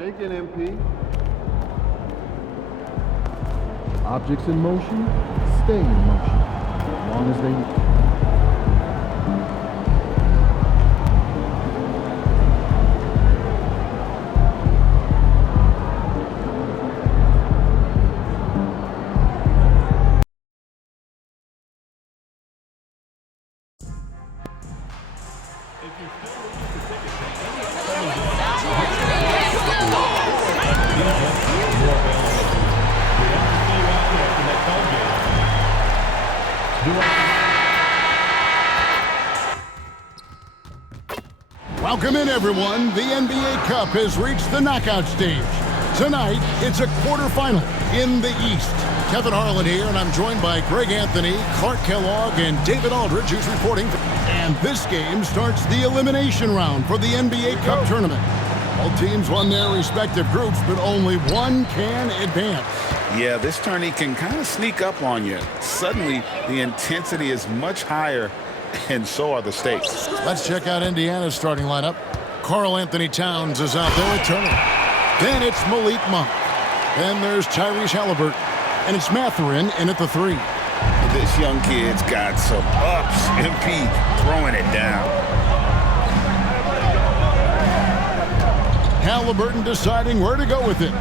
Shaking MP. Objects in motion stay in motion as long as they Welcome in, everyone. The NBA Cup has reached the knockout stage. Tonight, it's a quarterfinal in the East. Kevin Harlan here, and I'm joined by Greg Anthony, Clark Kellogg, and David Aldridge, who's reporting. And this game starts the elimination round for the NBA Cup tournament. All teams won their respective groups, but only one can advance. Yeah, this tourney can kind of sneak up on you. Suddenly, the intensity is much higher, and so are the stakes. Let's check out Indiana's starting lineup. Karl Anthony Towns is out there at Turner. Then it's Malik Monk. Then there's Tyrese Halliburton. And it's Mathurin in at the 3. This young kid's got some ups. MP throwing it down. Halliburton deciding where to go with it.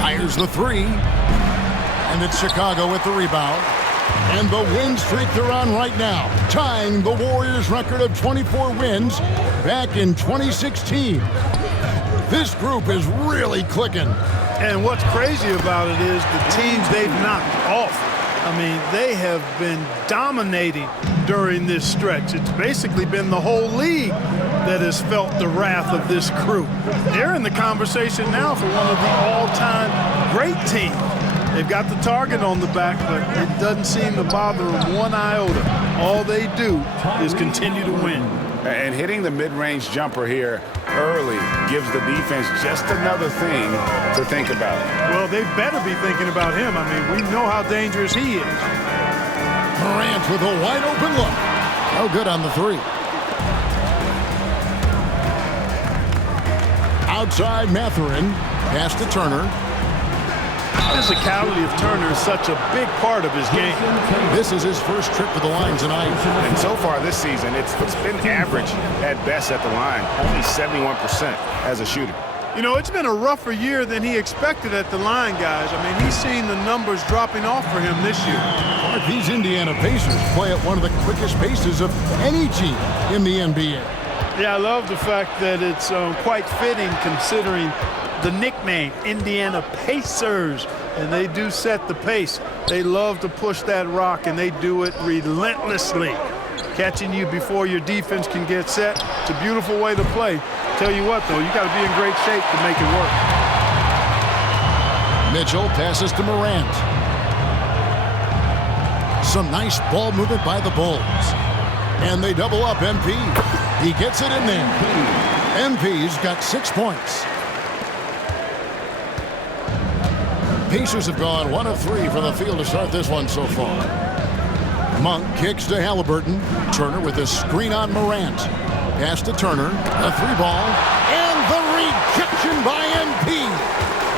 Fires the 3. And it's Chicago with the rebound. And the win streak they're on right now, tying the Warriors' record of 24 wins back in 2016. This group is really clicking. And what's crazy about it is the teams they've knocked off. I mean, they have been dominating during this stretch. It's basically been the whole league that has felt the wrath of this crew. They're in the conversation now for one of the all-time great teams. They've got the target on the back, but it doesn't seem to bother them one iota. All they do is continue to win. And hitting the mid-range jumper here early gives the defense just another thing to think about. Well, they better be thinking about him. I mean, we know how dangerous he is. Morant with a wide-open look. No good on the 3. Outside Mathurin. Pass to Turner. The physicality of Turner is such a big part of his game. This is his first trip to the line tonight. And so far this season, it's been average at best at the line, only 71% as a shooter. You know, it's been a rougher year than he expected at the line, guys. I mean, he's seen the numbers dropping off for him this year. These Indiana Pacers play at one of the quickest paces of any team in the NBA. Yeah, I love the fact that it's quite fitting considering the nickname, Indiana Pacers, and they do set the pace. They love to push that rock, and they do it relentlessly. Catching you before your defense can get set. It's a beautiful way to play. Tell you what, though, you got to be in great shape to make it work. Mitchell passes to Morant. Some nice ball movement by the Bulls. And they double up MP. He gets it in there. MP's got 6 points. Pacers have gone 1 of 3 from the field to start this one so far. Monk kicks to Halliburton. Turner with a screen on Morant. Pass to Turner. A 3-ball. And the rejection by MP.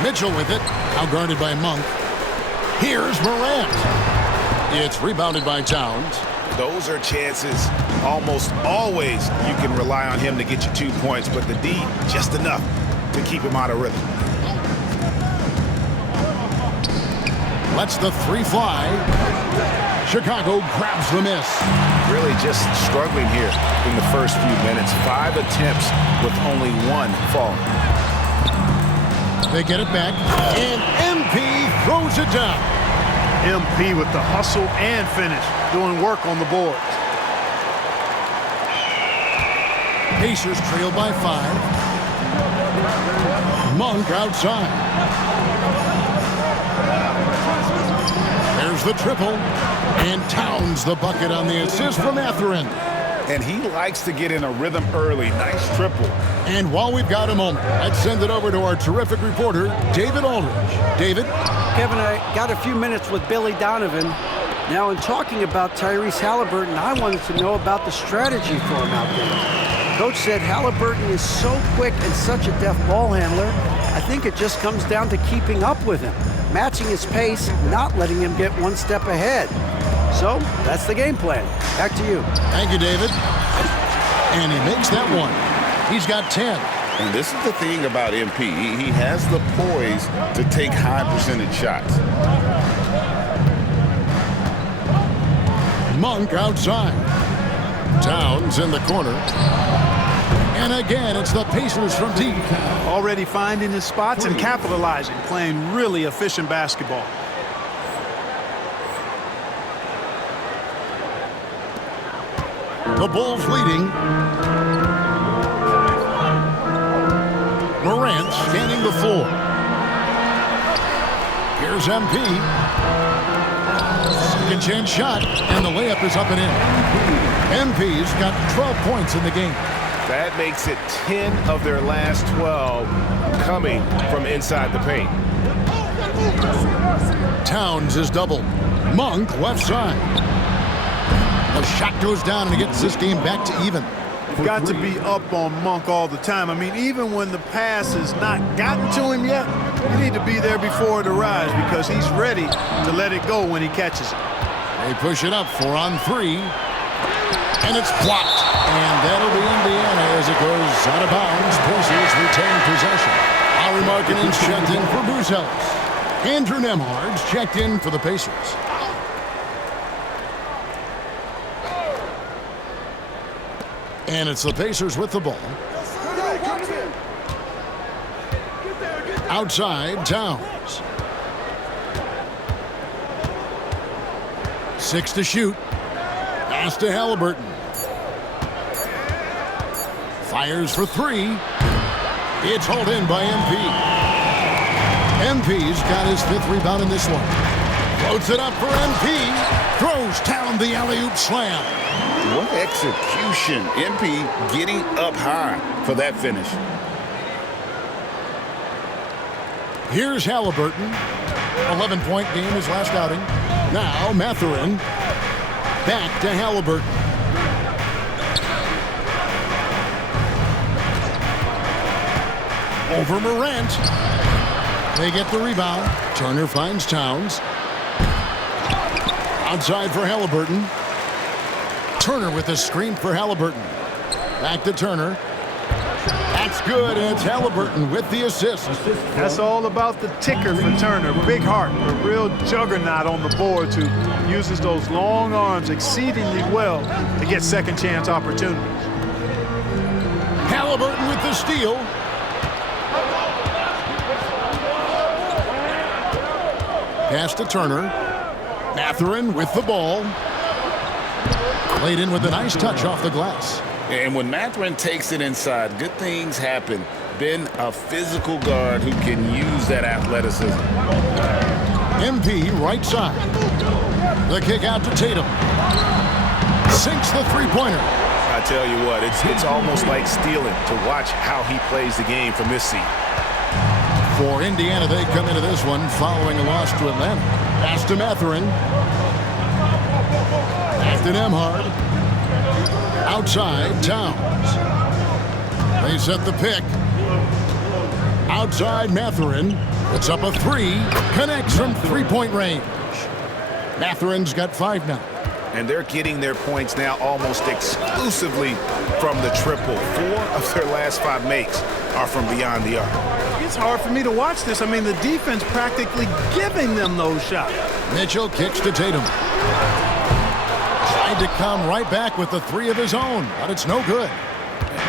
Mitchell with it. Now guarded by Monk. Here's Morant. It's rebounded by Towns. Those are chances almost always you can rely on him to get you 2 points, but the D just enough to keep him out of rhythm. Lets the 3 fly. Chicago grabs the miss. Really just struggling here in the first few minutes. 5 attempts with only 1 fall. They get it back, and MP throws it down. MP with the hustle and finish, doing work on the board. Pacers trail by 5. Monk outside. There's the triple. And Towns the bucket on the assist from Mathurin. And he likes to get in a rhythm early. Nice triple. And while we've got a moment, let's send it over to our terrific reporter, David Aldridge. David? Kevin, I got a few minutes with Billy Donovan. Now, in talking about Tyrese Halliburton, I wanted to know about the strategy for him out there. Coach said Halliburton is so quick and such a deft ball handler. I think it just comes down to keeping up with him, matching his pace, not letting him get one step ahead. So that's the game plan. Back to you. Thank you, David. And he makes that one. He's got 10. And this is the thing about MP. He has the poise to take high percentage shots. Monk outside. Towns in the corner. And again, it's the Pacers from deep. Already finding his spots and capitalizing, playing really efficient basketball. The Bulls leading. Morant scanning the floor. Here's MP. Second chance shot, and the layup is up and in. MP's got 12 points in the game. That makes it 10 of their last 12 coming from inside the paint. Towns is doubled. Monk left side. The shot goes down and it gets this game back to even. You've got to be up on Monk all the time. I mean, even when the pass has not gotten to him yet, you need to be there before it arrives because he's ready to let it go when he catches it. They push it up 4 on 3. And it's blocked. And that'll be Indiana as it goes out of bounds. Pacers retain possession. Howie Markkinen's checked in for Buzel's. Andrew Nembhard's checked in for the Pacers. And it's the Pacers with the ball. Outside, Towns. 6 to shoot. Pass to Halliburton. Fires for 3. It's hauled in by MP. MP's got his 5th rebound in this one. Floats it up for MP. Throws down the alley-oop slam. What execution. MP getting up high for that finish. Here's Halliburton. 11-point game his last outing. Now Mathurin. Back to Halliburton. Over Morant. They get the rebound. Turner finds Towns. Outside for Halliburton. Turner with a screen for Halliburton. Back to Turner. That's good, and it's Halliburton with the assist. That's all about the ticker for Turner. Big heart, a real juggernaut on the boards who uses those long arms exceedingly well to get second chance opportunities. Halliburton with the steal. Pass to Turner. Mathurin with the ball. Played in with a nice touch off the glass. And when Mathurin takes it inside, good things happen. Been a physical guard who can use that athleticism. MP right side. The kick out to Tatum. Sinks the three-pointer. I tell you what, it's almost like stealing to watch how he plays the game from this seat. For Indiana, they come into this one following a loss to Atlanta. Pass to Mathurin. Back to Nembhard. Outside, Towns. They set the pick. Outside, Mathurin. Puts up a 3. Connects from three-point range. Mathurin's got 5 now. And they're getting their points now almost exclusively from the triple. 4 of their last 5 makes are from beyond the arc. It's hard for me to watch this. I mean, the defense practically giving them those shots. Mitchell kicks to Tatum. Tried to come right back with the 3 of his own, but it's no good.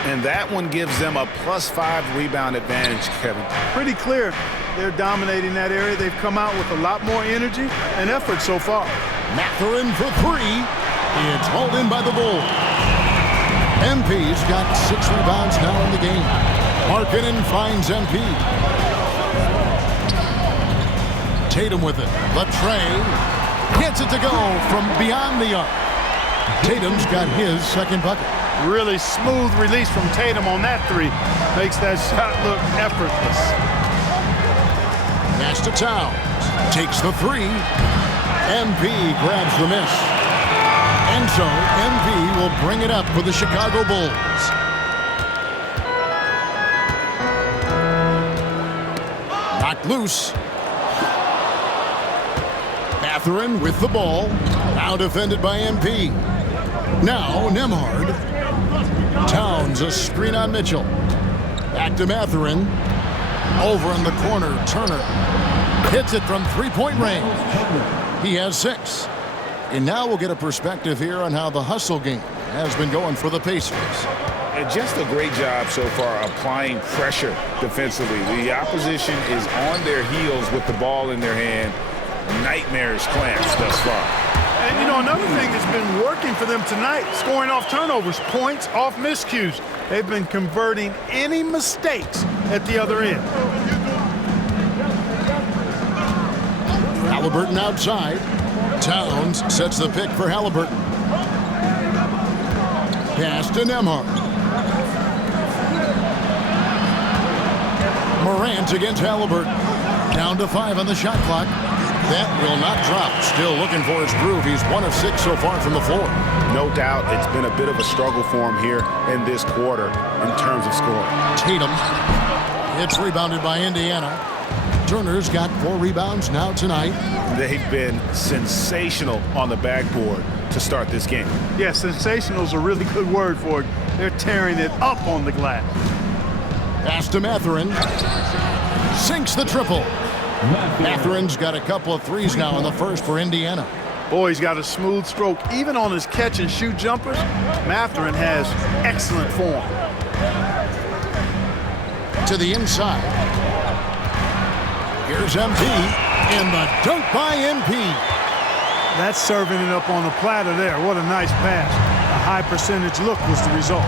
And that one gives them a +5 rebound advantage, Kevin. Pretty clear they're dominating that area. They've come out with a lot more energy and effort so far. Mathurin for 3. It's hauled in by the Bulls. MP's got 6 rebounds now in the game. Markkanen finds MP. Tatum with it. The tray. Gets it to go from beyond the arc. Tatum's got his second bucket. Really smooth release from Tatum on that 3. Makes that shot look effortless. Pass to Towns. Takes the 3. MP grabs the miss. And so MP will bring it up for the Chicago Bulls. Loose. Mathurin with the ball. Now defended by MP. Now Nembhard. Towns a screen on Mitchell. Back to Mathurin. Over in the corner, Turner. Hits it from three-point range. He has 6. And now we'll get a perspective here on how the hustle game has been going for the Pacers. And just a great job so far applying pressure defensively. The opposition is on their heels with the ball in their hand. Nightmarish clamps thus far. And, you know, another thing that's been working for them tonight, scoring off turnovers, points off miscues. They've been converting any mistakes at the other end. Halliburton outside. Towns sets the pick for Halliburton. Pass to Nembhard. Morant against Halliburton. Down to 5 on the shot clock. That will not drop. Still looking for his groove. He's 1 of 6 so far from the floor. No doubt it's been a bit of a struggle for him here in this quarter in terms of scoring. Tatum. It's rebounded by Indiana. Turner's got 4 rebounds now tonight. They've been sensational on the backboard to start this game. Yeah, sensational is a really good word for it. They're tearing it up on the glass. Pass to Mathurin. Sinks the triple. Mathurin's got a couple of threes now in the first for Indiana. Boy, he's got a smooth stroke. Even on his catch-and-shoot jumpers, Mathurin has excellent form. To the inside. Here's MP, and the dunk by MP. That's serving it up on the platter there. What a nice pass. A high percentage look was the result.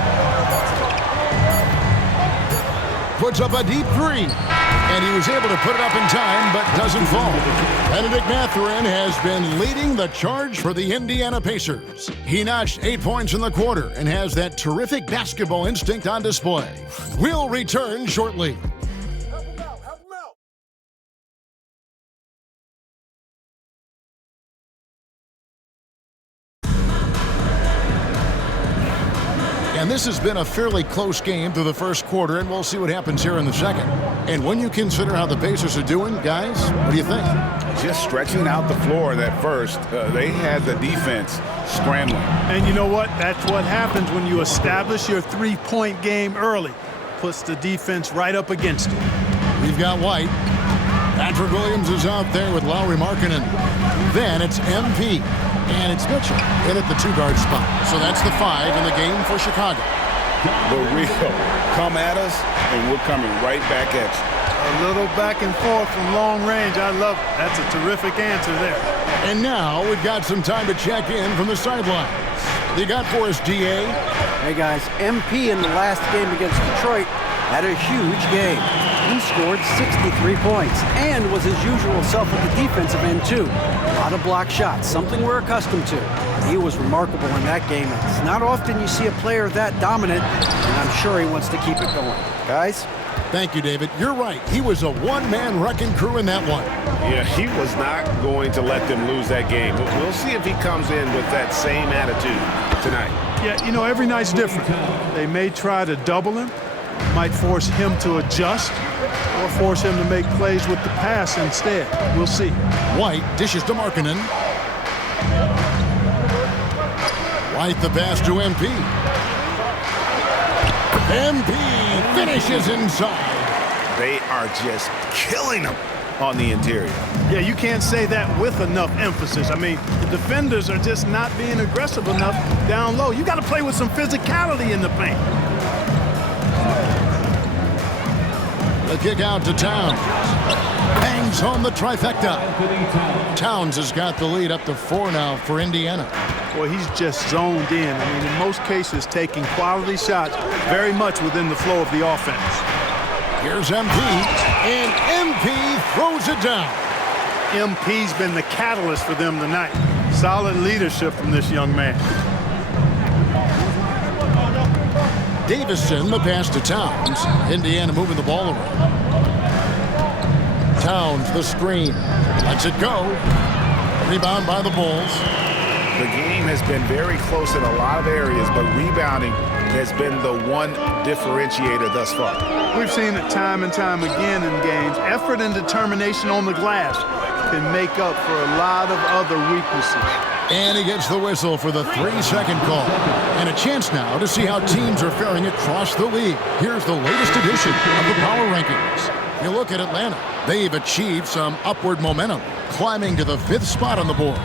Puts up a deep 3, and he was able to put it up in time, but doesn't fall. Benedict Mathurin has been leading the charge for the Indiana Pacers. He notched 8 points in the quarter and has that terrific basketball instinct on display. We'll return shortly. And this has been a fairly close game through the first quarter, and we'll see what happens here in the second. And when you consider how the Pacers are doing, guys, what do you think? Just stretching out the floor in that first, they had the defense scrambling. And you know what? That's what happens when you establish your three-point game early. Puts the defense right up against it. We've got White. Patrick Williams is out there with Lauri Markkanen. Then it's MP. And it's Mitchell in at the 2-guard spot. So that's the 5 in the game for Chicago. The real come at us, and we're coming right back at you. A little back and forth from long range. I love it. That's a terrific answer there. And now we've got some time to check in from the sidelines. You got for us, DA? Hey, guys, MP in the last game against Detroit had a huge game. He scored 63 points and was his usual self at the defensive end, too. A lot of block shots, something we're accustomed to. He was remarkable in that game. It's not often you see a player that dominant, and I'm sure he wants to keep it going. Guys? Thank you, David. You're right. He was a one-man wrecking crew in that one. Yeah, he was not going to let them lose that game. But we'll see if he comes in with that same attitude tonight. Yeah, you know, every night's different. They may try to double him, might force him to adjust, or force him to make plays with the pass instead. We'll see. White dishes to Markkanen. White the pass to MP. MP finishes inside. They are just killing them on the interior. Yeah, you can't say that with enough emphasis. I mean, the defenders are just not being aggressive enough down low. You got to play with some physicality in the paint. The kick out to Towns. Hangs home the trifecta. Towns has got the lead up to 4 now for Indiana. Boy, he's just zoned in. I mean, in most cases, taking quality shots very much within the flow of the offense. Here's MP, and MP throws it down. MP's been the catalyst for them tonight. Solid leadership from this young man. Davison, the pass to Towns. Indiana moving the ball around. Towns, the screen. Lets it go. Rebound by the Bulls. The game has been very close in a lot of areas, but rebounding has been the one differentiator thus far. We've seen it time and time again in games. Effort and determination on the glass can make up for a lot of other weaknesses. And he gets the whistle for the 3-second call. And a chance now to see how teams are faring across the league. Here's the latest edition of the Power Rankings. You look at Atlanta. They've achieved some upward momentum, climbing to the 5th spot on the board.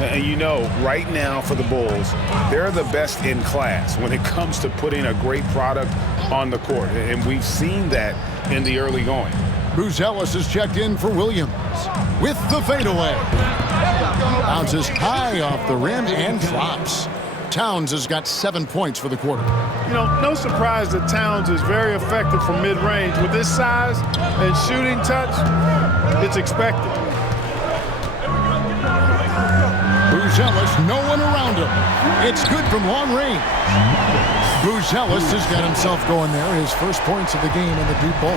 And you know, right now for the Bulls, they're the best in class when it comes to putting a great product on the court. And we've seen that in the early going. Buzelis is checked in for Williams with the fadeaway. Bounces high off the rim and drops. Towns has got 7 points for the quarter. You know, no surprise that Towns is very effective from mid-range. With his size and shooting touch, it's expected. Buzelis, no one around him. It's good from long range. Buzelis has got himself going there. His first points of the game in the deep ball.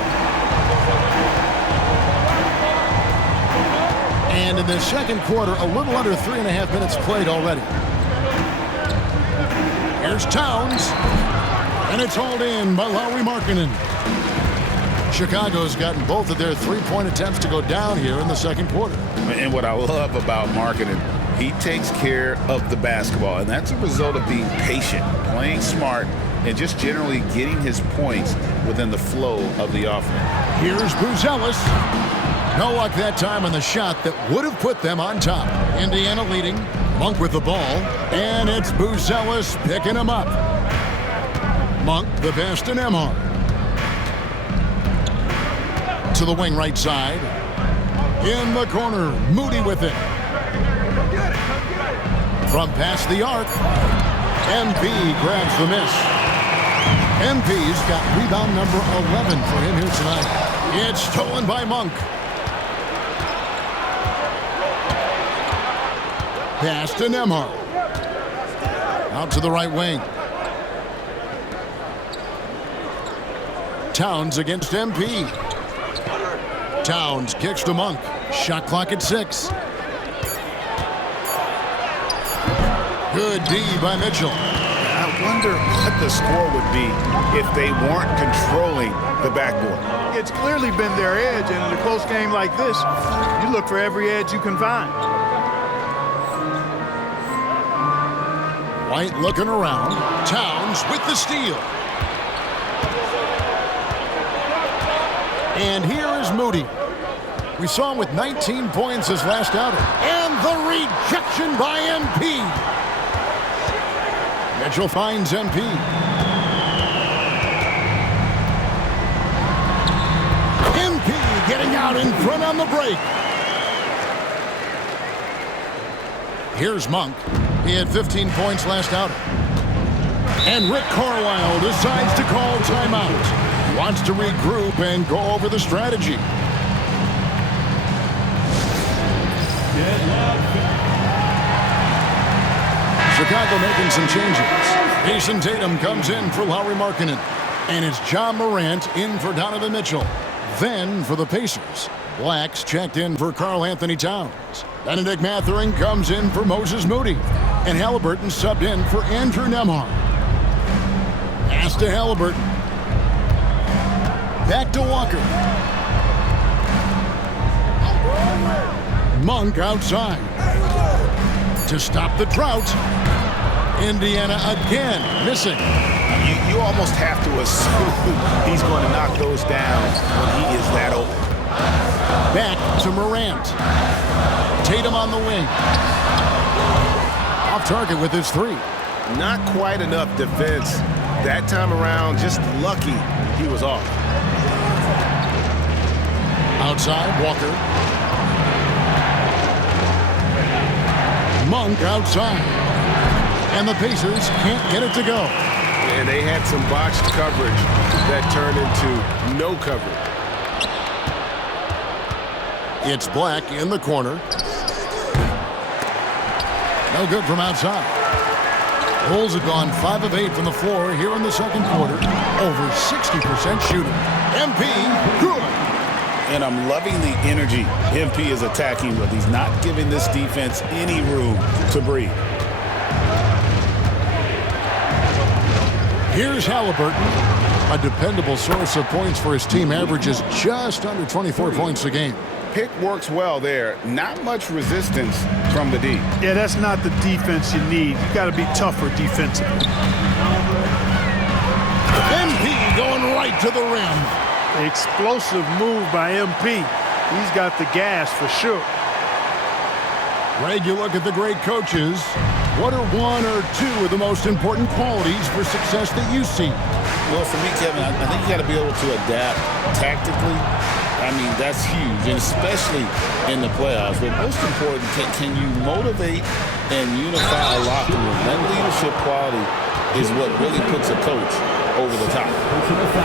And in the second quarter, a little under 3.5 minutes played already. Here's Towns. And it's hauled in by Lauri Markkanen. Chicago's gotten both of their three-point attempts to go down here in the second quarter. And what I love about Markkanen, he takes care of the basketball, and that's a result of being patient, playing smart, and just generally getting his points within the flow of the offense. Here's Buzelis. No luck that time on the shot that would have put them on top. Indiana leading. Monk with the ball. And it's Buzelis picking him up. Monk the pass to Nembhard. To the wing right side. In the corner. Moody with it. From past the arc. MP grabs the miss. MP's got rebound number 11 for him here tonight. It's stolen by Monk. Pass to Nembhard. Out to the right wing. Towns against MP. Towns kicks to Monk. Shot clock at 6. Good D by Mitchell. I wonder what the score would be if they weren't controlling the backboard. It's clearly been their edge, and in a close game like this, you look for every edge you can find. White looking around. Towns with the steal. And here is Moody. We saw him with 19 points his last outing. And the rejection by MP. Mitchell finds MP. MP getting out in front on the break. Here's Monk. He had 15 points last outing. And Rick Carlisle decides to call timeout. He wants to regroup and go over the strategy. Chicago making some changes. Jayson Tatum comes in for Lauri Markkanen. And it's John Morant in for Donovan Mitchell. Then for the Pacers, Black's checked in for Karl Anthony Towns. Benedict Mathurin comes in for Moses Moody. And Halliburton subbed in for Andrew Nembhard. Pass to Halliburton. Back to Walker. Monk outside. To stop the drought. Indiana again missing. You almost have to assume he's going to knock those down when he is that open. Back to Morant. Tatum on the wing. Off target with his 3. Not quite enough defense that time around. Just lucky he was off. Outside, Walker. Monk outside. And the Pacers can't get it to go. And they had some botched coverage that turned into no coverage. It's Black in the corner. No good from outside. Bulls have gone 5 of 8 from the floor here in the second quarter. Over 60% shooting. MP, good. And I'm loving the energy MP is attacking with. He's not giving this defense any room to breathe. Here's Halliburton. A dependable source of points for his team, averages just under 24 points a game. Pick works well there. Not much resistance from the D. Yeah, that's not the defense you need. You got to be tougher defensively. MP going right to the rim. Explosive move by MP. He's got the gas for sure. Greg, you look at the great coaches. What are one or two of the most important qualities for success that you see? Well, for me, Kevin, I think you got to be able to adapt tactically. I mean, that's huge, and especially in the playoffs. But most important, can you motivate and unify a locker room? That leadership quality is what really puts a coach over the top.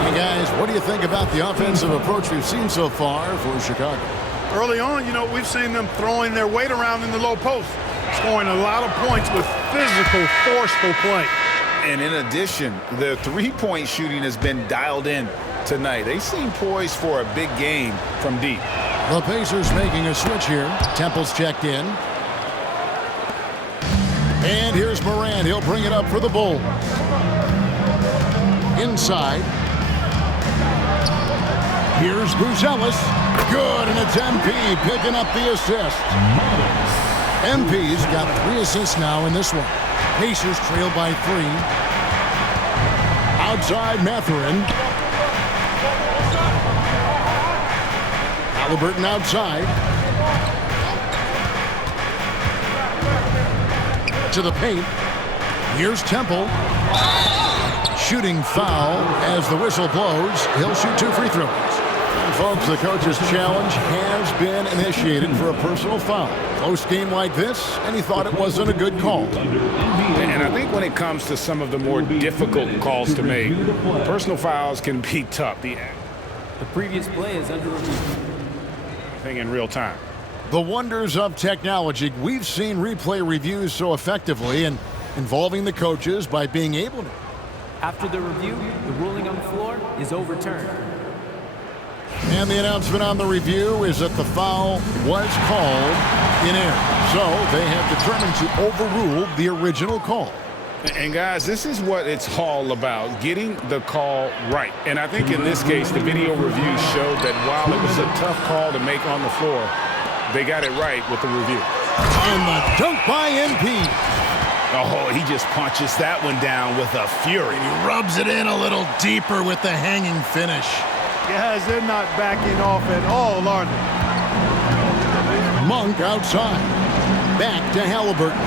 Hey, guys, what do you think about the offensive approach we've seen so far for Chicago? Early on, you know, we've seen them throwing their weight around in the low post, scoring a lot of points with physical, forceful play. And in addition, their three-point shooting has been dialed in tonight. They seem poised for a big game from deep. The Pacers making a switch here. Temple's checked in. And here's Morant. He'll bring it up for the Bulls. Inside. Here's Buzelis. Good, and it's MP picking up the assist. MP's got 3 assists now in this one. Pacers trail by 3. Outside Mathurin. Halliburton outside. To the paint. Here's Temple. Shooting foul as the whistle blows. He'll shoot 2 free throws. And folks, the coach's challenge has been initiated for a personal foul. Close game like this, and he thought it wasn't a good call. And I think when it comes to some of the more difficult calls to make, personal fouls can be tough. The previous play is under review. Thing in real time. The wonders of technology. We've seen replay reviews so effectively and involving the coaches by being able to. After the review, the ruling on the floor is overturned. And the announcement on the review is that the foul was called in error. So they have determined to overrule the original call. And guys, this is what it's all about, getting the call right. And I think in this case, the video review showed that while it was a tough call to make on the floor, they got it right with the review. And the dunk by MP. Oh, he just punches that one down with a fury. He rubs it in a little deeper with the hanging finish. Guys, they're not backing off at all, are they? Monk outside. Back to Halliburton.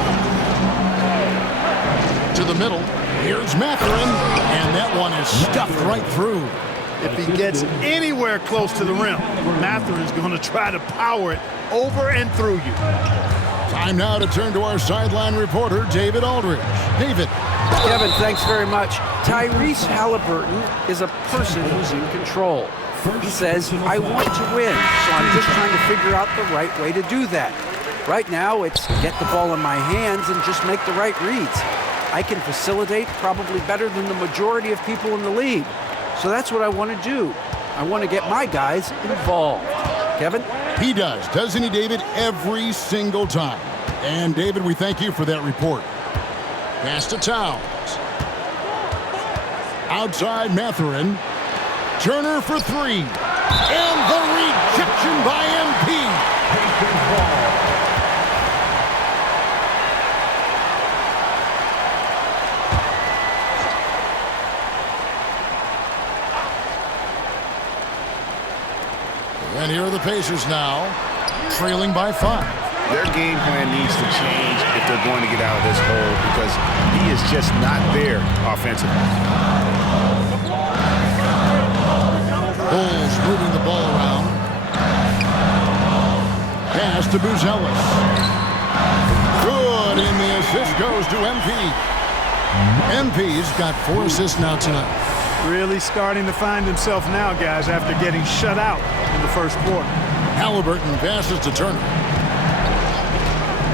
To the middle. Here's Mathurin. And that one is stuffed right through. If he gets anywhere close to the rim, Mathurin's going to try to power it over and through you. Time now to turn to our sideline reporter, David Aldridge. David. Kevin, thanks very much. Tyrese Halliburton is a person who's in control. He says, I want to win, so I'm just trying to figure out the right way to do that. Right now, it's get the ball in my hands and just make the right reads. I can facilitate probably better than the majority of people in the league. So that's what I want to do. I want to get my guys involved. Kevin? He does, doesn't he, David? Every single time. And, David, we thank you for that report. Pass to Towns. Outside Mathurin. Turner for 3. And the rejection by MP. And here are the Pacers now, trailing by 5. Their game plan needs to change if they're going to get out of this hole because he is just not there offensively. Bulls moving the ball around. Pass to Buzelis. Good, and the assist goes to MP. MP's got 4 assists now tonight. Really starting to find himself now, guys, after getting shut out in the first quarter. Halliburton passes to Turner.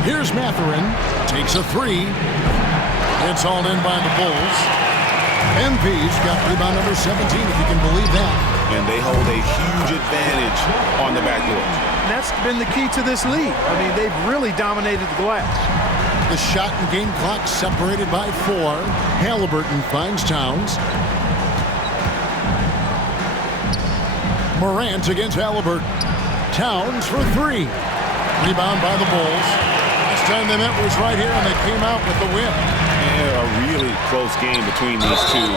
Here's Mathurin. Takes a 3. It's hauled in by the Bulls. MP's got rebound number 17, if you can believe that. And they hold a huge advantage on the backboard. And that's been the key to this league. I mean, they've really dominated the glass. The shot and game clock separated by 4. Halliburton finds Towns. Morant against Halliburton. Towns for 3. Rebound by the Bulls. This time the net was right here, and they came out with the win. Yeah, a really close game between these two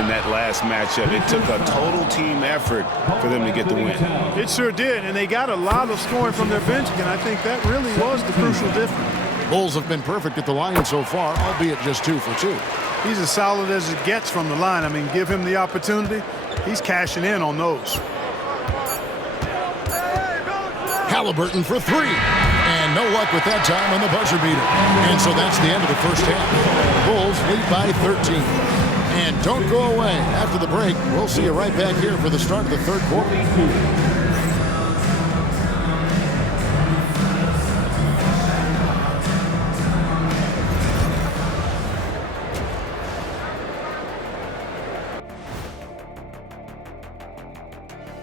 in that last matchup. It took a total team effort for them to get the win. It sure did, and they got a lot of scoring from their bench, and I think that really was the crucial difference. Bulls have been perfect at the line so far, albeit just 2 for 2. He's as solid as it gets from the line. I mean, give him the opportunity. He's cashing in on those. Halliburton for 3. And no luck with that time on the buzzer beater. And so that's the end of the first half. Bulls lead by 13. And don't go away. After the break, we'll see you right back here for the start of the third quarter.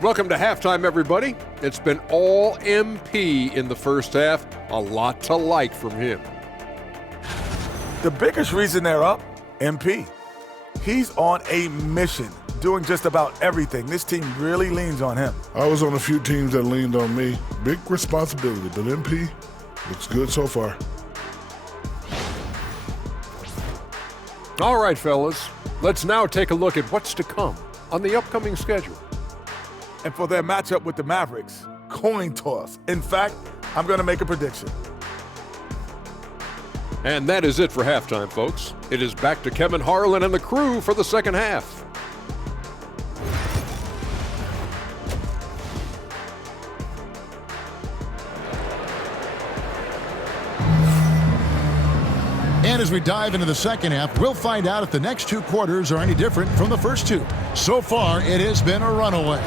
Welcome to halftime, everybody. It's been all MP in the first half. A lot to like from him. The biggest reason they're up, MP. He's on a mission, doing just about everything. This team really leans on him. I was on a few teams that leaned on me. Big responsibility, but MP looks good so far. All right, fellas. Let's now take a look at what's to come on the upcoming schedule. And for their matchup with the Mavericks, coin toss. In fact, I'm going to make a prediction. And that is it for halftime, folks. It is back to Kevin Harlan and the crew for the second half. And as we dive into the second half, we'll find out if the next 2 quarters are any different from the first 2. So far, it has been a runaway.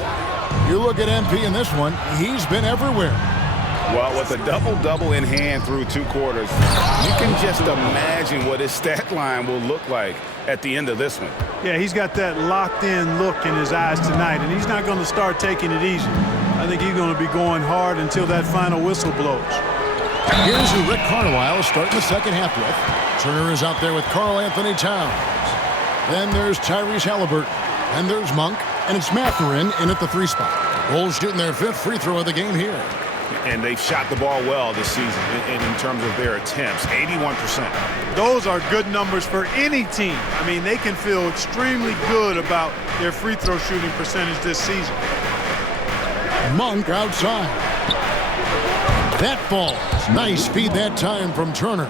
You look at MP in this one, he's been everywhere. Well, with a double-double in hand through 2 quarters, you can just imagine what his stat line will look like at the end of this one. Yeah, he's got that locked-in look in his eyes tonight, and he's not going to start taking it easy. I think he's going to be going hard until that final whistle blows. Here's who Rick Carlisle is starting the second half with. Turner is out there with Karl Anthony Towns. Then there's Tyrese Halliburton. And there's Monk. And it's Mathurin in at the 3 spot. Bulls shooting their 5th free throw of the game here. And they've shot the ball well this season in terms of their attempts, 81%. Those are good numbers for any team. I mean, they can feel extremely good about their free throw shooting percentage this season. Monk outside. That falls. Nice feed that time from Turner.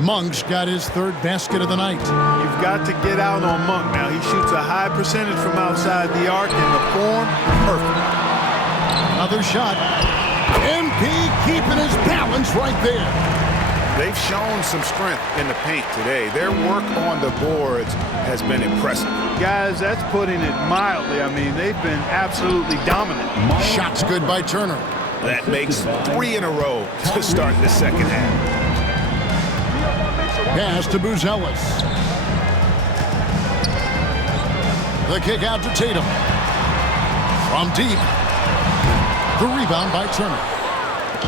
Monk's got his 3rd basket of the night. You've got to get out on Monk now. He shoots a high percentage from outside the arc, and the form, perfect. Another shot. MP keeping his balance right there. They've shown some strength in the paint today. Their work on the boards has been impressive. Guys, that's putting it mildly. I mean, they've been absolutely dominant. Shot's good by Turner. That makes 3 in a row to start the second half. Pass to Buzelis. The kick out to Tatum. From deep. The rebound by Turner.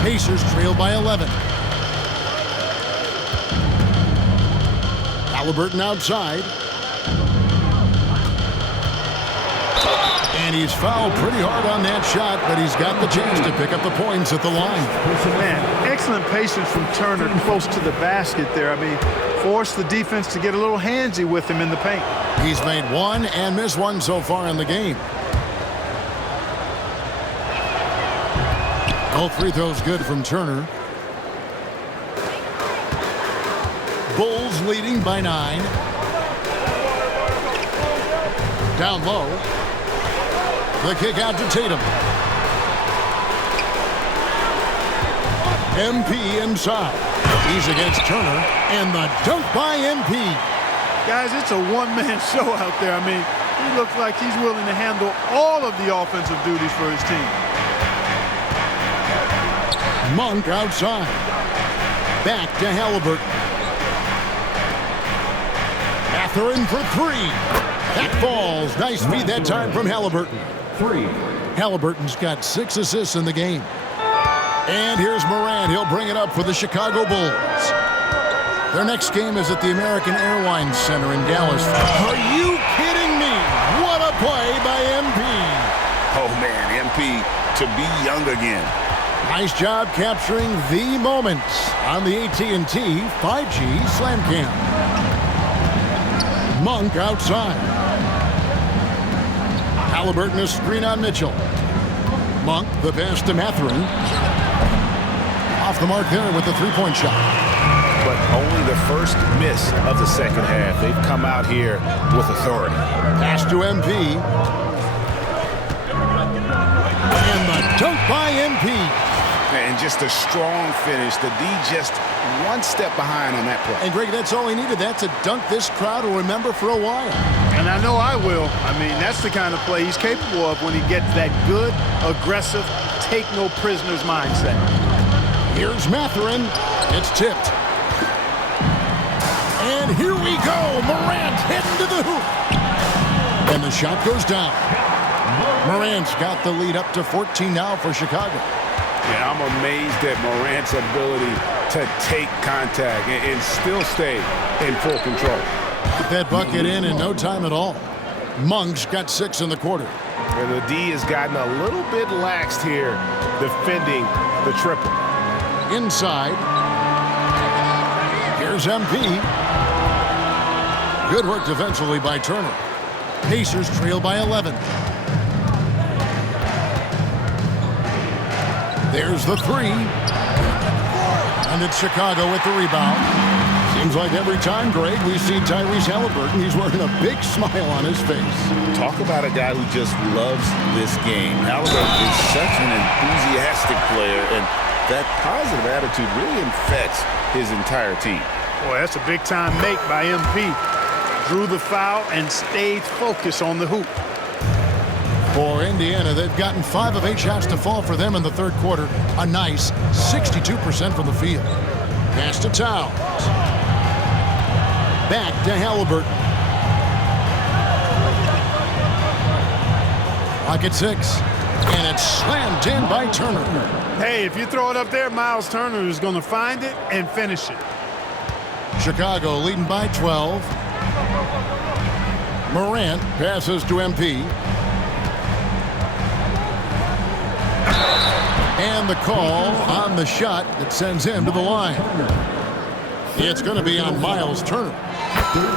Pacers trail by 11. Halliburton outside. And he's fouled pretty hard on that shot, but he's got the chance to pick up the points at the line. Man, excellent patience from Turner close to the basket there. I mean, forced the defense to get a little handsy with him in the paint. He's made 1 and missed 1 so far in the game. All free throws good from Turner. Bulls leading by 9. Down low. The kick out to Tatum. MP inside. He's against Turner. And the dunk by MP. Guys, it's a one-man show out there. I mean, he looks like he's willing to handle all of the offensive duties for his team. Monk outside. Back to Halliburton. Mathurin for 3. That falls. Nice feed that time from Halliburton. 3. Halliburton's got 6 assists in the game. And here's Morant. He'll bring it up for the Chicago Bulls. Their next game is at the American Airlines Center in Dallas. Are you kidding me? What a play by MP. Oh, man, MP to be young again. Nice job capturing the moments on the AT&T 5G Slam Cam. Monk outside. Halliburton a screen on Mitchell. Monk, the pass to Mathurin. Off the mark there with the three-point shot. But only the first miss of the second half. They've come out here with authority. Pass to MP. And the dunk by MP. And just a strong finish. The D just one step behind on that play. And Greg, that's all he needed. That's a dunk this crowd will remember for a while. And I know I will. I mean, that's the kind of play he's capable of when he gets that good, aggressive, take no prisoners mindset. Here's Mathurin. It's tipped. And here we go. Morant heading to the hoop. And the shot goes down. Morant's got the lead up to 14 now for Chicago. Yeah, I'm amazed at Morant's ability to take contact and still stay in full control. Put that bucket in no time at all. Monk's got 6 in the quarter. And the D has gotten a little bit laxed here defending the triple. Inside. Here's MP. Good work defensively by Turner. Pacers trail by 11. There's the three. And it's Chicago with the rebound. Seems like every time, Greg, we see Tyrese Halliburton, he's wearing a big smile on his face. Talk about a guy who just loves this game. Halliburton is such an enthusiastic player, and that positive attitude really infects his entire team. Boy, that's a big-time make by MP. Drew the foul and stayed focused on the hoop. For Indiana, they've gotten 5 of 8 shots to fall for them in the third quarter. A nice 62% from the field. Pass to Towns. Back to Halliburton. Clock at 6. And it's slammed in by Turner. Hey, if you throw it up there, Miles Turner is going to find it and finish it. Chicago leading by 12. Morant passes to MP. And the call on the shot that sends him to the line. It's going to be on Miles Turner.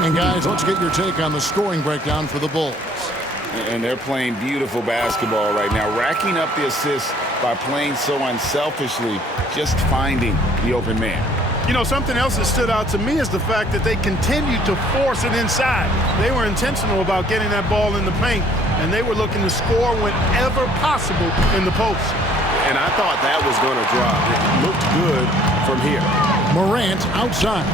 And guys, let's get your take on the scoring breakdown for the Bulls. And they're playing beautiful basketball right now, racking up the assists by playing so unselfishly, just finding the open man. You know, something else that stood out to me is the fact that they continued to force it inside. They were intentional about getting that ball in the paint, and they were looking to score whenever possible in the post. And I thought that was going to drop. It looked good from here. Morant outside.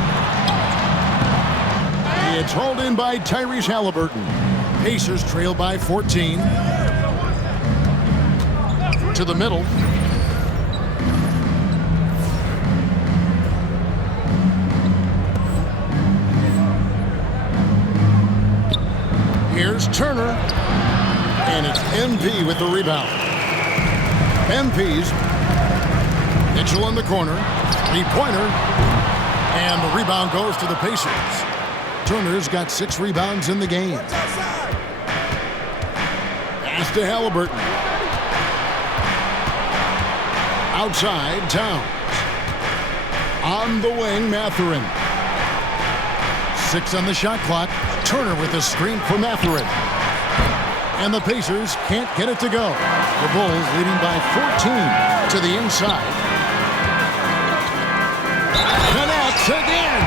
It's hauled in by Tyrese Halliburton. Pacers trail by 14. To the middle. Here's Turner. And it's MP with the rebound. MP's Mitchell in the corner. Three-pointer. And the rebound goes to the Pacers. Turner's got 6 rebounds in the game. Pass to Halliburton. Outside, Towns. On the wing, Mathurin. 6 on the shot clock. Turner with a screen for Mathurin. And the Pacers can't get it to go. The Bulls leading by 14 to the inside. Connects again.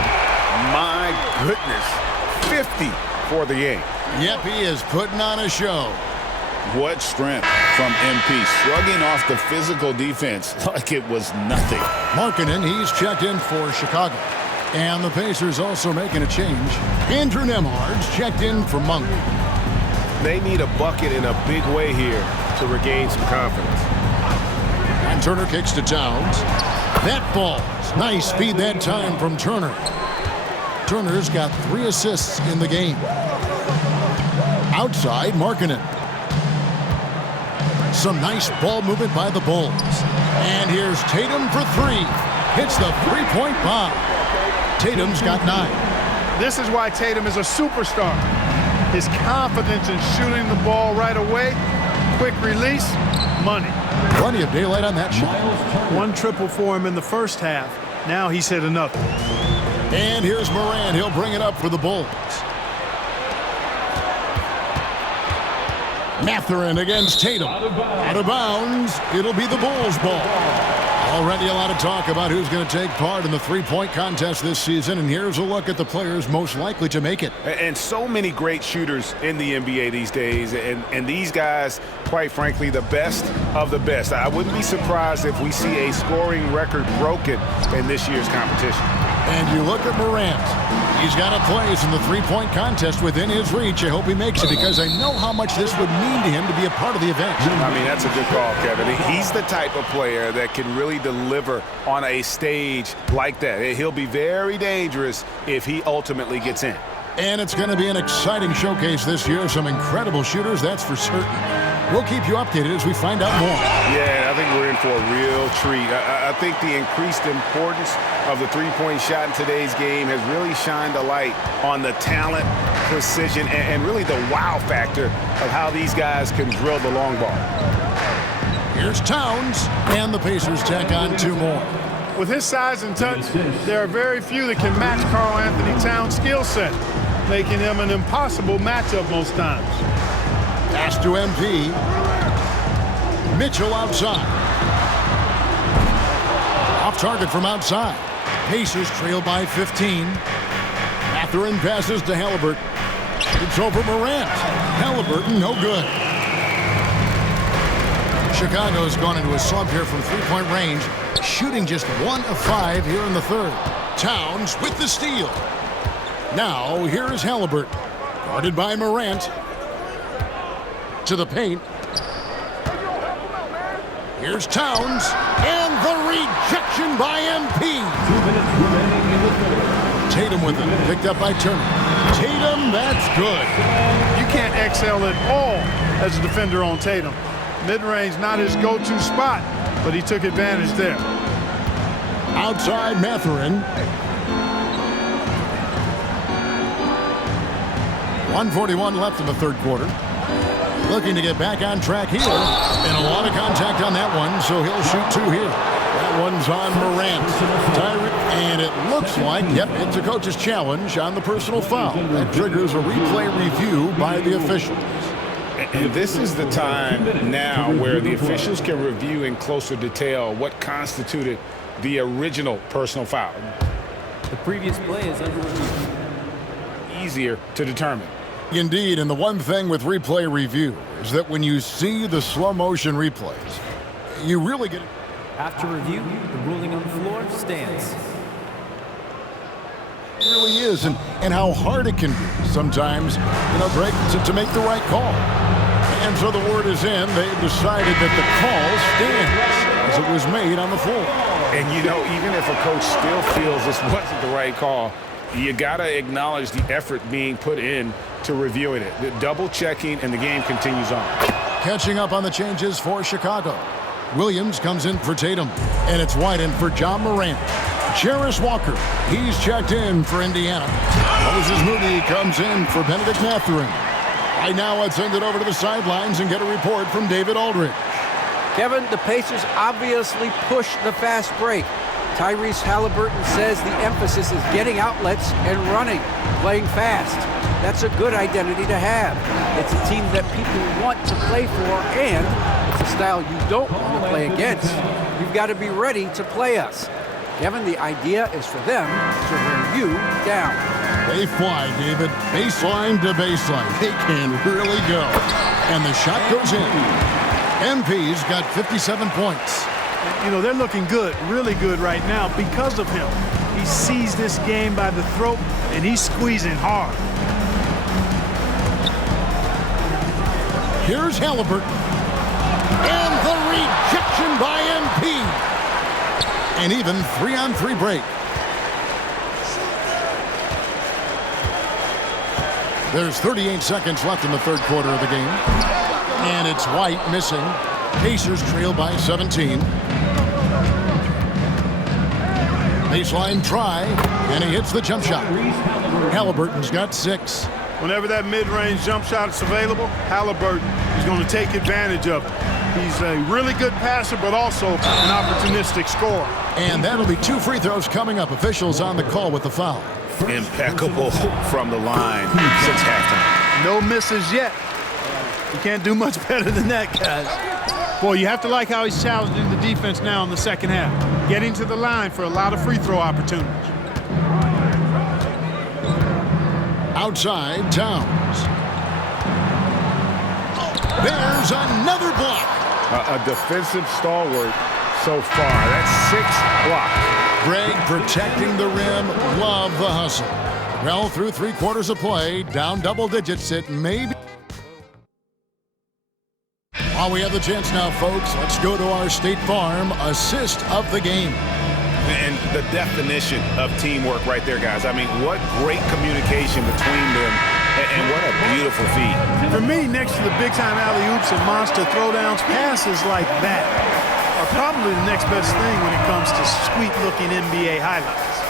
My goodness, 50 for the game. Yep, he is putting on a show. What strength from MP, shrugging off the physical defense like it was nothing. Markkanen, he's checked in for Chicago. And the Pacers also making a change. Andrew Nembhard's checked in for Monk. They need a bucket in a big way here to regain some confidence. And Turner kicks to Towns. That falls. Nice speed that time from Turner. Turner's got 3 assists in the game. Outside, Markkanen. Some nice ball movement by the Bulls. And here's Tatum for 3. Hits the three-point bomb. Tatum's got 9. This is why Tatum is a superstar. His confidence in shooting the ball right away, quick release, money. Plenty of daylight on that shot. 1 triple for him in the first half. Now he's hit another. And here's Morant. He'll bring it up for the Bulls. Mathurin against Tatum. Out of bounds. It'll be the Bulls' ball. Already a lot of talk about who's going to take part in the three-point contest this season, and here's a look at the players most likely to make it. And so many great shooters in the NBA these days, and these guys, quite frankly, the best of the best. I wouldn't be surprised if we see a scoring record broken in this year's competition. And you look at Morant. He's got a place in the three-point contest within his reach. I hope he makes it because I know how much this would mean to him to be a part of the event. I mean, that's a good call, Kevin. He's the type of player that can really deliver on a stage like that. He'll be very dangerous if he ultimately gets in. And it's going to be an exciting showcase this year. Some incredible shooters, that's for certain. We'll keep you updated as we find out more. Yeah, I think we're in for a real treat. I think the increased importance of the three-point shot in today's game has really shined a light on the talent, precision, and really the wow factor of how these guys can drill the long ball. Here's Towns, and the Pacers tack on 2 more. With his size and touch, there are very few that can match Karl Anthony Towns' skill set, making him an impossible matchup most times. Pass to MP. Mitchell outside. Off target from outside. Pacers trail by 15. Mathurin passes to Halliburton. It's over Morant. Halliburton, no good. Chicago's gone into a slump here from three-point range, shooting just 1 of 5 here in the third. Towns with the steal. Now, here is Halliburton, guarded by Morant. To the paint. Here's Towns, and the rejection by MP. 2 minutes remaining in the third. Tatum with it, picked up by Turner. Tatum, that's good. You can't excel at all as a defender on Tatum. Mid-range, not his go-to spot, but he took advantage there. Outside Mathurin. 1:41 left in the third quarter. Looking to get back on track here. And a lot of contact on that one, so he'll shoot 2 here. That one's on Morant. And it looks like, yep, it's a coach's challenge on the personal foul. That triggers a replay review by the officials. And this is the time now where the officials can review in closer detail what constituted the original personal foul. The previous play is under review. Easier to determine. Indeed, and the one thing with replay review is that when you see the slow motion replays, you really get it. After review, the ruling on the floor stands. It really is, and how hard it can be sometimes, Greg, to make the right call. And so the word is in. They've decided that the call stands as it was made on the floor. And, even if a coach still feels this wasn't the right call, you got to acknowledge the effort being put in to reviewing it. The double checking, and the game continues on. Catching up on the changes for Chicago. Williams comes in for Tatum, and it's White in for John Morant. Jarris Walker, he's checked in for Indiana. Moses Moody comes in for Benedict Mathurin. Right now, let's send it over to the sidelines and get a report from David Aldridge. Kevin, the Pacers obviously push the fast break. Tyrese Halliburton says the emphasis is getting outlets and running, playing fast. That's a good identity to have. It's a team that people want to play for, and it's a style you don't want to play against. You've got to be ready to play us. Kevin, the idea is for them to wear you down. They fly, David. Baseline to baseline. They can really go. And the shot goes in. MP's got 57 points. They're looking good, really good right now because of him. He seized this game by the throat, and he's squeezing hard. Here's Halliburton. And the rejection by MP. And even 3-on-3 break. There's 38 seconds left in the third quarter of the game. And it's White missing. Pacers trail by 17. Baseline try, and he hits the jump shot. Halliburton's got 6. Whenever that mid-range jump shot is available, Halliburton is going to take advantage of it. He's a really good passer, but also an opportunistic scorer. And that'll be 2 free throws coming up. Officials on the call with the foul. Impeccable from the line since halftime. No misses yet. You can't do much better than that, guys. Boy, you have to like how he's challenging the defense now in the second half. Getting to the line for a lot of free throw opportunities. Outside, Towns. There's another block. A defensive stalwart so far. That's 6 blocks. Greg protecting the rim. Love the hustle. Well, through 3 quarters of play, down double digits, it may be. While we have the chance now, folks, let's go to our State Farm assist of the game. And the definition of teamwork right there, guys. I mean, what great communication between them, and what a beautiful feed. For me, next to the big-time alley-oops and monster throwdowns, passes like that are probably the next best thing when it comes to sweet-looking NBA highlights.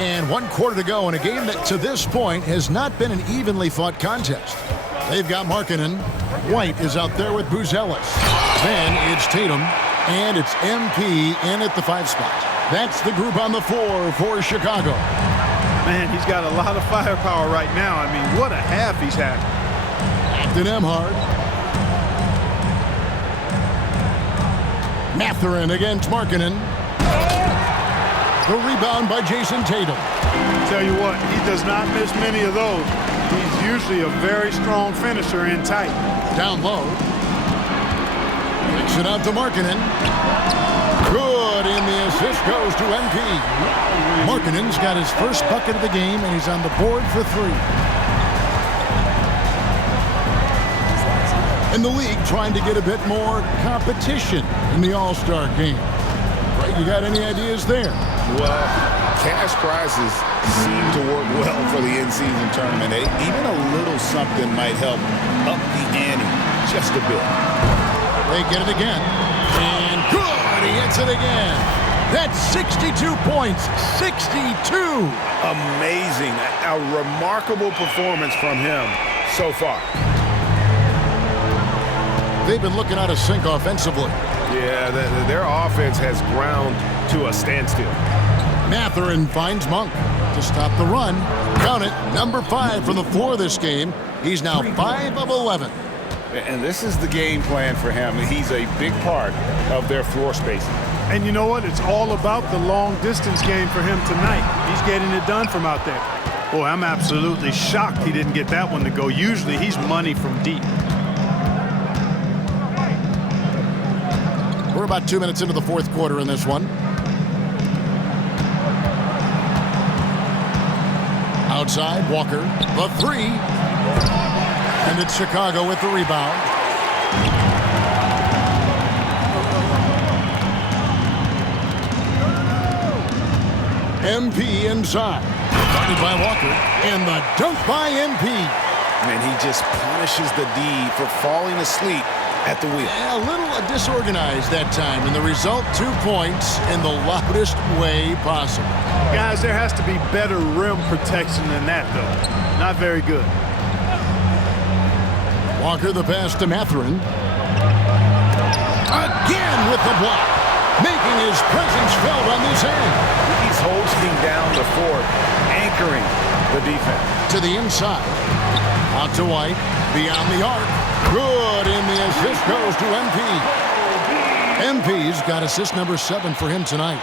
And 1 quarter to go in a game that, to this point, has not been an evenly fought contest. They've got Markkanen. White is out there with Buzelis. Then it's Tatum. And it's MP in at the 5 spot. That's the group on the floor for Chicago. Man, he's got a lot of firepower right now. I mean, what a half he's had. Acton Emhard. Mathurin against Markkanen. The rebound by Jayson Tatum. Tell you what, he does not miss many of those. He's usually a very strong finisher in tight. Down low. Kicks it out to Markkanen. Good, and the assist goes to MP. Markkanen's got his first bucket of the game, and he's on the board for 3. In the league, trying to get a bit more competition in the All-Star game. Right, you got any ideas there? Well, cash prizes seem to work well for the in-season tournament. Even a little something might help up the ante just a bit. They get it again. And good, he hits it again. That's 62 points, 62. Amazing. A remarkable performance from him so far. They've been looking out of sync offensively. Yeah, their offense has ground to a standstill. Mathurin finds Monk to stop the run. Count it, number 5 from the floor this game. He's now 5 of 11. And this is the game plan for him. He's a big part of their floor spacing. And you know what? It's all about the long-distance game for him tonight. He's getting it done from out there. Boy, I'm absolutely shocked he didn't get that one to go. Usually he's money from deep. We're about 2 minutes into the 4th quarter in this one. Outside, Walker, the 3. And it's Chicago with the rebound. MP inside. Guarded by Walker. And the dunk by MP. And he just punishes the D for falling asleep at the wheel. Yeah, a little disorganized that time. And the result, 2 points in the loudest way possible. Guys, there has to be better rim protection than that, though. Not very good. Walker the pass to Mathurin. Again with the block. Making his presence felt on this end. He's holding down the fort, anchoring the defense. To the inside. Out to White. Beyond the arc. Good, and the assist goes to MP. MP's got assist number 7 for him tonight.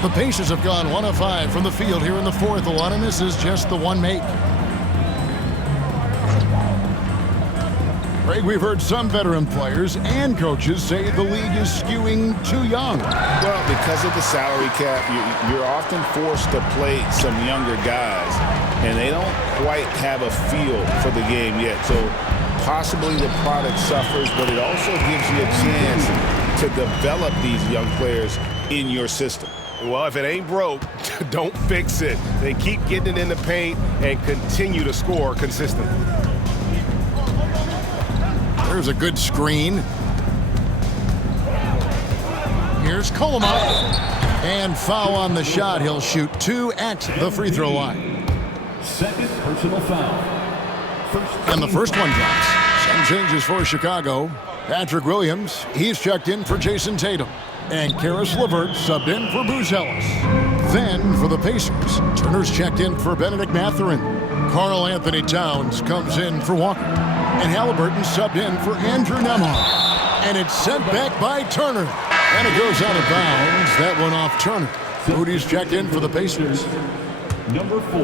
The Pacers have gone 1 of 5 from the field here in the 4th. A lot of misses, just the 1 make. Greg, we've heard some veteran players and coaches say the league is skewing too young. Well, because of the salary cap, you're often forced to play some younger guys, and they don't quite have a feel for the game yet. So possibly the product suffers, but it also gives you a chance to develop these young players in your system. Well, if it ain't broke, don't fix it. They keep getting it in the paint and continue to score consistently. There's a good screen. Here's Coleman. And foul on the shot. He'll shoot 2 at the free throw line. Second personal foul. And the first one drops. Some changes for Chicago. Patrick Williams, he's checked in for Jayson Tatum. And Karis LeVert subbed in for Bruce Ellis. Then for the Pacers, Turner's checked in for Benedict Mathurin. Karl Anthony Towns comes in for Walker. And Halliburton subbed in for Andrew Nembhard. And it's sent back by Turner. And it goes out of bounds. That one off Turner. Moody's checked in for the Pacers. Number 4,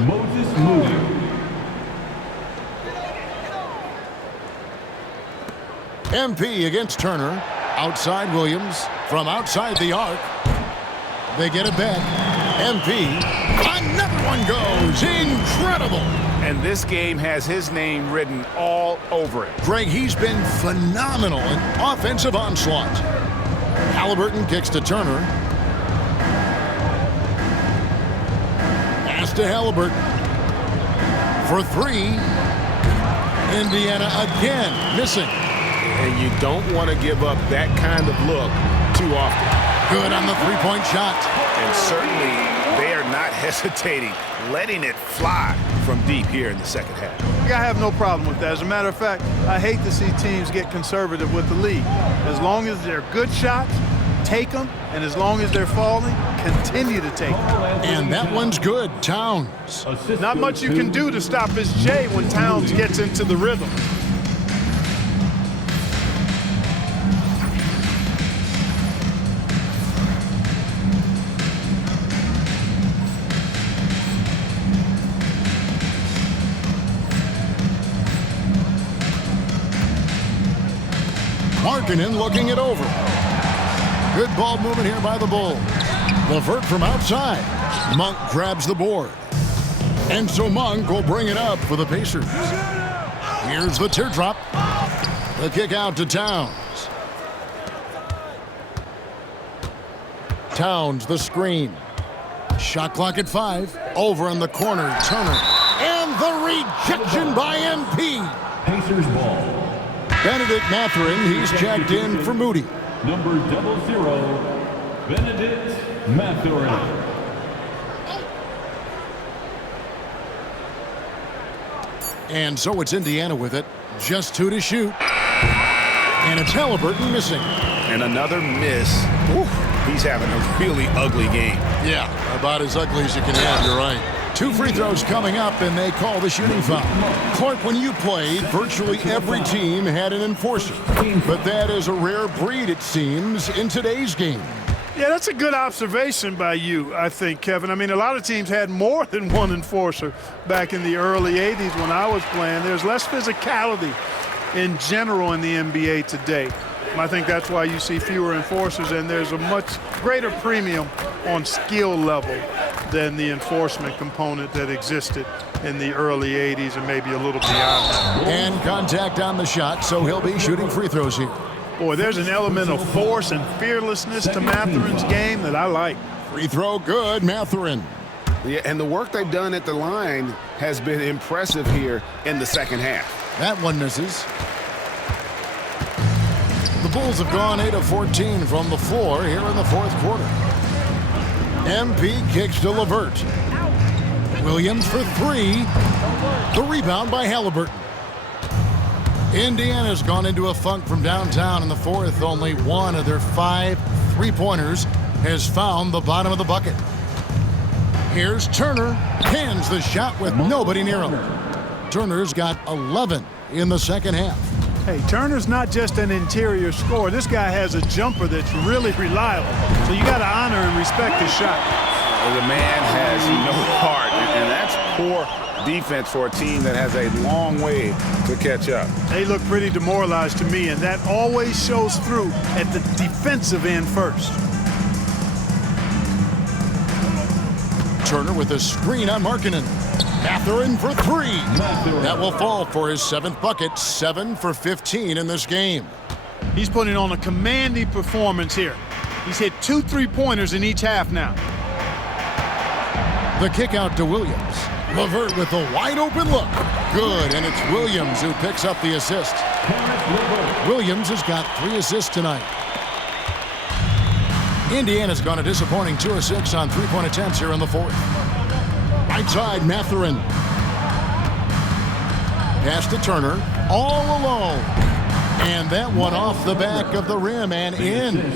Moses Moody. MP against Turner. Outside Williams. From outside the arc. They get it back. MP. Another one goes. Incredible. And this game has his name written all over it. Greg, he's been phenomenal in offensive onslaught. Halliburton kicks to Turner. Pass to Halliburton. For 3. Indiana again missing. And you don't want to give up that kind of look too often. Good on the three-point shot. And certainly they are not hesitating, letting it fly from deep here in the second half. I have no problem with that. As a matter of fact, I hate to see teams get conservative with the lead. As long as they're good shots, take them. And as long as they're falling, continue to take them. And that one's good. Towns. Not much you can do to stop his J when Towns gets into the rhythm. Markkanen looking it over. Good ball movement here by the Bulls. LeVert from outside. Monk grabs the board. And so Monk will bring it up for the Pacers. Here's the teardrop. The kick out to Towns. Towns the screen. Shot clock at 5. Over in the corner, Turner. And the rejection by MP. Pacers ball. Benedict Mathurin, he's checked in for Moody. Number 00, Benedict Mathurin. And so it's Indiana with it. Just 2 to shoot. And it's Halliburton missing. And another miss. Ooh, he's having a really ugly game. Yeah, about as ugly as you can have, you're right. 2 free throws coming up, and they call the shooting foul. Clark, when you played, virtually every team had an enforcer. But that is a rare breed, it seems, in today's game. Yeah, that's a good observation by you, I think, Kevin. I mean, a lot of teams had more than one enforcer back in the early 80s when I was playing. There's less physicality in general in the NBA today. I think that's why you see fewer enforcers, and there's a much greater premium on skill level than the enforcement component that existed in the early 80s and maybe a little beyond that. And contact on the shot, so he'll be shooting free throws here. Boy, there's an element of force and fearlessness to Mathurin's game that I like. Free throw good, Mathurin. Yeah, and the work they've done at the line has been impressive here in the second half. That one misses. The Bulls have gone 8 of 14 from the floor here in the fourth quarter. MP kicks to LeVert. Williams for 3. The rebound by Halliburton. Indiana's gone into a funk from downtown in the fourth. Only one of their 5 three-pointers has found the bottom of the bucket. Here's Turner. Hands the shot with nobody near him. Turner's got 11 in the second half. Hey, Turner's not just an interior scorer. This guy has a jumper that's really reliable. So you got to honor and respect his shot. The man has no heart, and that's poor defense for a team that has a long way to catch up. They look pretty demoralized to me, and that always shows through at the defensive end first. Turner with a screen on Markkanen. Mathurin for 3. That will fall for his 7th bucket. 7 for 15 in this game. He's putting on a commanding performance here. He's hit 2 3-pointers in each half now. The kick out to Williams. LeVert with a wide open look. Good, and it's Williams who picks up the assist. Williams has got 3 assists tonight. Indiana's gone a disappointing 2 of 6 on three-point attempts here in the fourth. Right side, Mathurin. Pass to Turner, all alone. And that one off the back of the rim and in.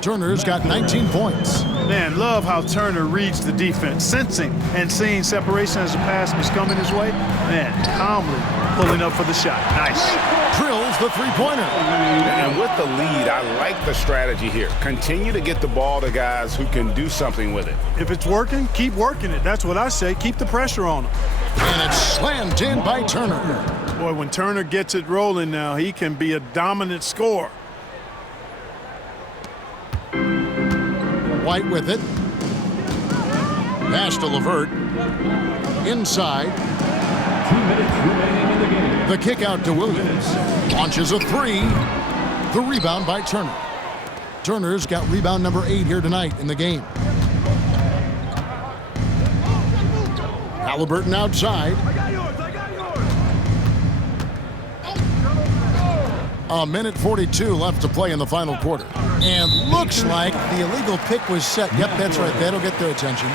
Turner's got 19 points. Man, love how Turner reads the defense, sensing and seeing separation as the pass is coming his way. Man, calmly pulling up for the shot. Nice. Drills the three-pointer. And with the lead, I like the strategy here. Continue to get the ball to guys who can do something with it. If it's working, keep working it. That's what I say. Keep the pressure on him. And it's slammed in by Turner. Boy, when Turner gets it rolling now, he can be a dominant scorer. White with it. Pass to LeVert. Inside. 2 minutes remaining in the game. The kick out to Williams. Launches a three. The rebound by Turner. Turner's got rebound number 8 here tonight in the game. Halliburton outside. A minute 42 left to play in the final quarter. And looks like the illegal pick was set. Yep, that's right. That'll get their attention.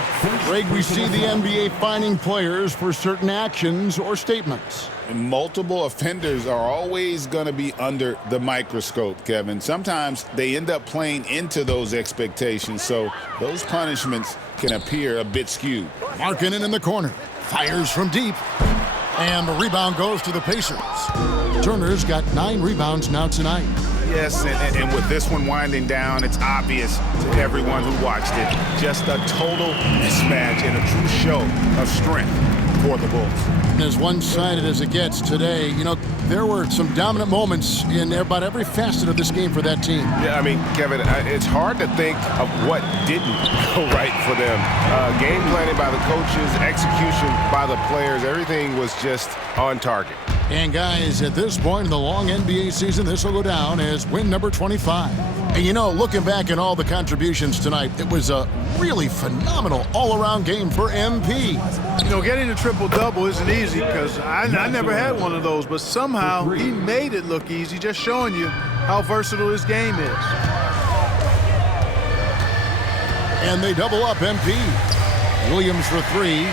Greg, we see the NBA fining players for certain actions or statements. Multiple offenders are always going to be under the microscope, Kevin. Sometimes they end up playing into those expectations, so those punishments can appear a bit skewed. Markkanen in the corner. Fires from deep. And the rebound goes to the Pacers. Turner's got 9 rebounds now tonight. Yes, and with this one winding down, it's obvious to everyone who watched it. Just a total mismatch and a true show of strength for the Bulls. As one-sided as it gets today, you know, there were some dominant moments in about every facet of this game for that team. Yeah, I mean, Kevin, it's hard to think of what didn't go right for them. Game planning by the coaches, execution by the players, everything was just on target. And guys, at this point in the long NBA season, this will go down as win number 25. And you know, looking back at all the contributions tonight, it was a really phenomenal all-around game for MP. You know, getting a triple-double isn't easy because I never had one of those, but somehow he made it look easy, just showing you how versatile his game is. And they double up MP. Williams for 3.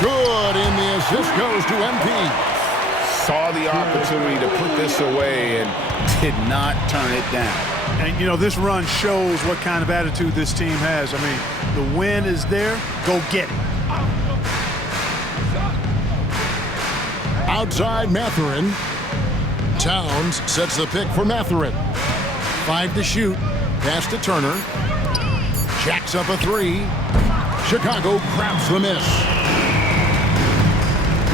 Good, and the assist goes to MP. Saw the opportunity to put this away and did not turn it down. And, you know, this run shows what kind of attitude this team has. I mean, the win is there. Go get it. Outside Mathurin. Towns sets the pick for Mathurin. 5 to shoot. Pass to Turner. Jacks up a 3. Chicago grabs the miss.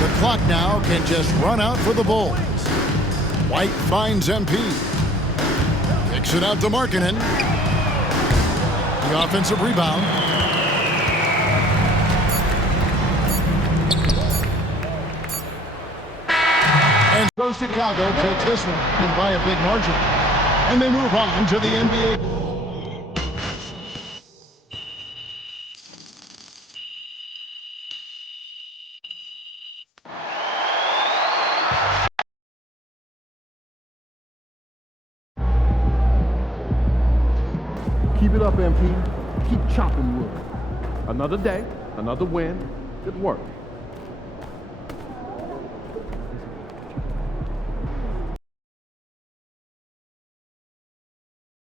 The clock now can just run out for the Bulls. White finds MP. Kicks it out to Markkanen. The offensive rebound. And so Chicago takes this one and by a big margin. And they move on to the NBA. Keep it up, MP. Keep chopping wood. Another day, another win. Good work.